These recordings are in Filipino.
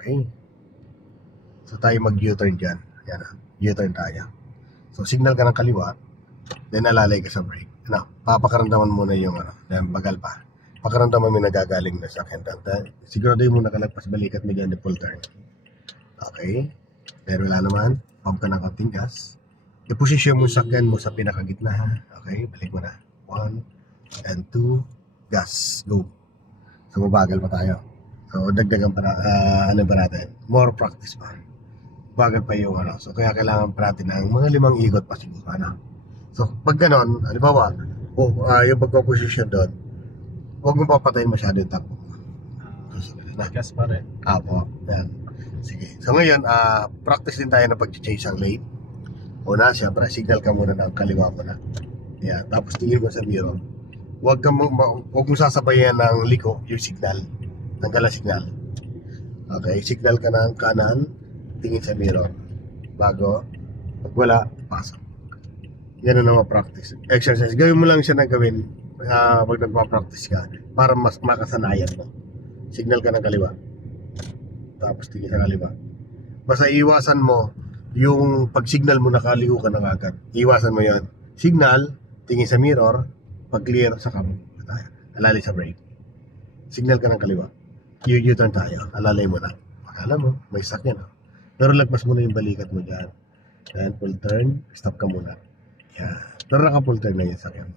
Okay. So tayo mag-U-turn dyan. Yan ah. U-turn tayo. So signal ka ng kaliwa, then alalay ka sa brake. Papakaramdaman muna yung then bagal pa. Pakaramdaman mo nagagaling na sa akin. Siguraduhin mo nakalagpas balikat mo dyan, the full turn. Okay. Pero wala naman, pump ka ng konting gas. I-position mo sa sakyan mo sa pinakagitna ha. Okay, balik mo na. 1 and 2, gas, go. So mabagal pa tayo. So dagdagan pa na, ano pa natin? More practice pa. Bagal pa yung so kaya kailangan pa natin ng mga 5 ikot pa siguro So pag ganon, halimbawa, yung pagpo-position doon, huwag mo papatayin masyado yung takbo. Gas pa rin. Apo, yan. Sige. So ngayon, practice din tayo na pag-change ang lane. Una, siyempre, signal ka muna ng kaliwa mo na. Yan. Tapos tingin mo sa mirror. Huwag mo sasabayan ng liko, yung signal. Tanggal ang signal. Okay, signal ka ng kanan, tingin sa mirror. Bago, pag wala, pasok. Yan ang practice. Exercise. Gawin mo lang siya na gawin pag nagpa-practice ka para mas makasanayan mo. Signal ka ng kaliwa. Tapos tingin sa kaliwa. Basta iwasan mo yung pag-signal mo nakaligo ka na agad. Iwasan mo yon. Signal, tingin sa mirror, pag-clear sa kamo. Alalay sa brake. Signal ka ng kaliwa. U-turn tayo. Alalay mo na. Akala mo, may sakyan. Pero lagpas mo na yung balikat mo dyan. Then full turn, stop ka muna. Yan. Pero naka-full turn na yung sakyan mo.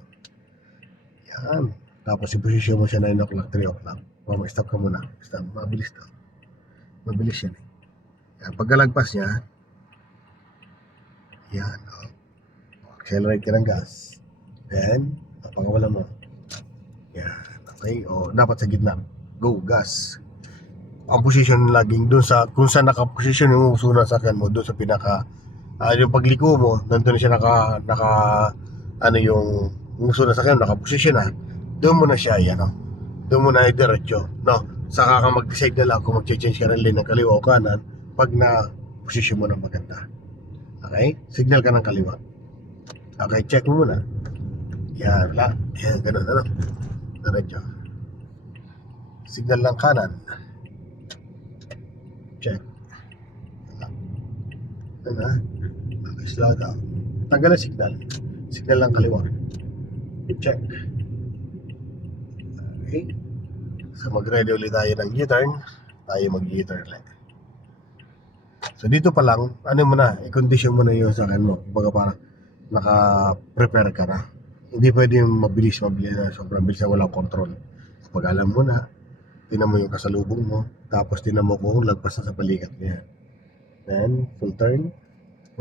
Yan. Tapos i-position mo siya 9 o'clock, 3 o'clock. Stop ka muna. Stop. Mabilis to. Mabilis yan eh. Yan. Pagkalagpas niya, yan. Accelerate ka ng gas. Then, napakawala mo. Yan. Okay. Dapat sa gitna. Go, gas. Ang position laging doon sa, kung saan naka-position yung uso ng sakyan mo, doon sa pinaka, yung pagliko mo, nandun siya yung uso ng sakyan, naka-position na. Doon mo na siya, doon mo na i-diretso, Saka ka mag-decide na lang kung mag-change ka ng lane ng kaliwa o kanan pag na-position mo ng maganda. Okay? Signal ka ng kaliwa. Okay, check mo muna. Yan, wala. Yan, ganun, diretso. Signal lang kanan. Check. Okay, slow down. Tanggal ang signal. Signal lang kaliwa. Check. Okay. So mag-ready ulit tayo ng U-turn. Tayo mag-U-turn ulit. So dito pa lang, i-condition mo na yung sakyan mo. Kumbaga parang naka-prepare ka na. Hindi pwede yung mabilis na sobrang bilis na walang control. Pag alam mo na, tinan mo yung kasalubong mo, tapos tinan mo kung lagpas na sa balikat niya. Then, full turn.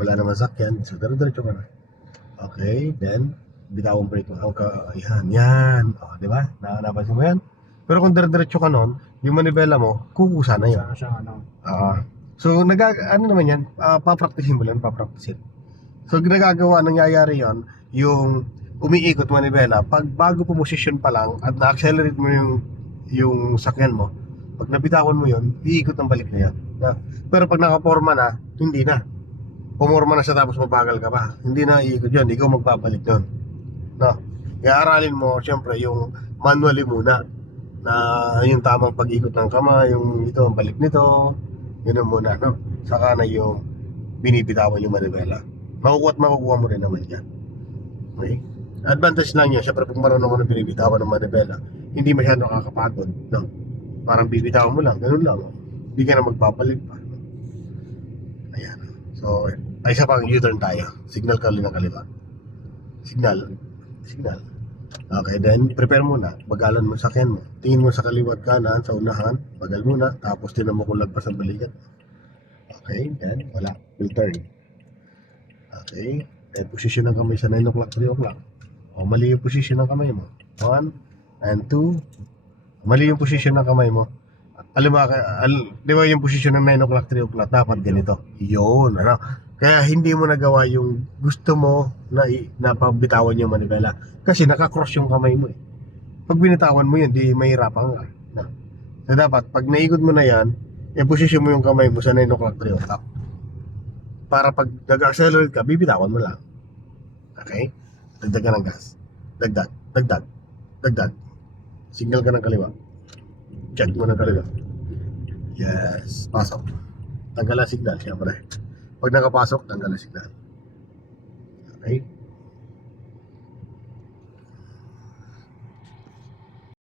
Wala naman sakyan, so diretso ka na. Okay, then bitawang brake mo. Yan. Di ba? Napansin mo yan? Pero kung diretso ka nun, yung manibela mo, kukusa na yun. So, naman yan? Papracticein mo lang, papracticein. So, nangyayari yon, yung umiikot manibela, pag bago posisyon pa lang, at na-accelerate mo yung sakyan mo, pag nabitawan mo yun, iikot ng balik na yan. Pero pag nakaporma na, hindi na. Pumorma na siya tapos mabagal ka pa. Hindi na iikot yun, ikaw magbabalik yun. Kaya aralin mo, syempre, yung manually muna, na yung tamang pag-ikot ng kamay, yung ito, ang balik nito, yun muna, Saka na yung binibitawan yung manibela. Makukuha mo rin naman yan. Okay? Advantage lang yan, syempre, pag marunong mo na binibitawan ng manibela, hindi masyadong nakakapagod, Parang bibitawan mo lang, ganun lang. Hindi ka na magpapalit pa. Ayan. So, isa pang U-turn tayo. Signal ka ulit ng kaliwa. Signal. Okay, then prepare muna. Bagalan mo sakyan mo. Tingin mo sa kaliwa at kanan, sa unahan. Bagal muna. Tapos tinan mo kung lagpas ang balikat. Okay, then wala. Full turn. Okay. Then position ng kamay sa 9 o'clock, 3 o'clock. Mali yung position ng kamay mo. 1 and 2. Mali yung position ng kamay mo. Alam mo, di ba yung position ng 9 o'clock, 3 o'clock, dapat ganito. Yun, Kaya hindi mo nagawa yung gusto mo na pabitawan yung manibela. Kasi nakakross yung kamay mo eh. Pag binitawan mo yun, di mahirapan ka. So dapat, pag naikot mo na yan, i-position mo yung kamay mo sa 9 o'clock, 3 o'clock. Para pag nag-accelerate ka, bibitawan mo lang. Okay? Dagdag ka ng gas. Dagdag. Signal ka ng kaliwa. Check mo ng kaliwa. Yes, pasok. Tanggal ang signal, syempre. Pag nakapasok, tanggal ang signal. Okay?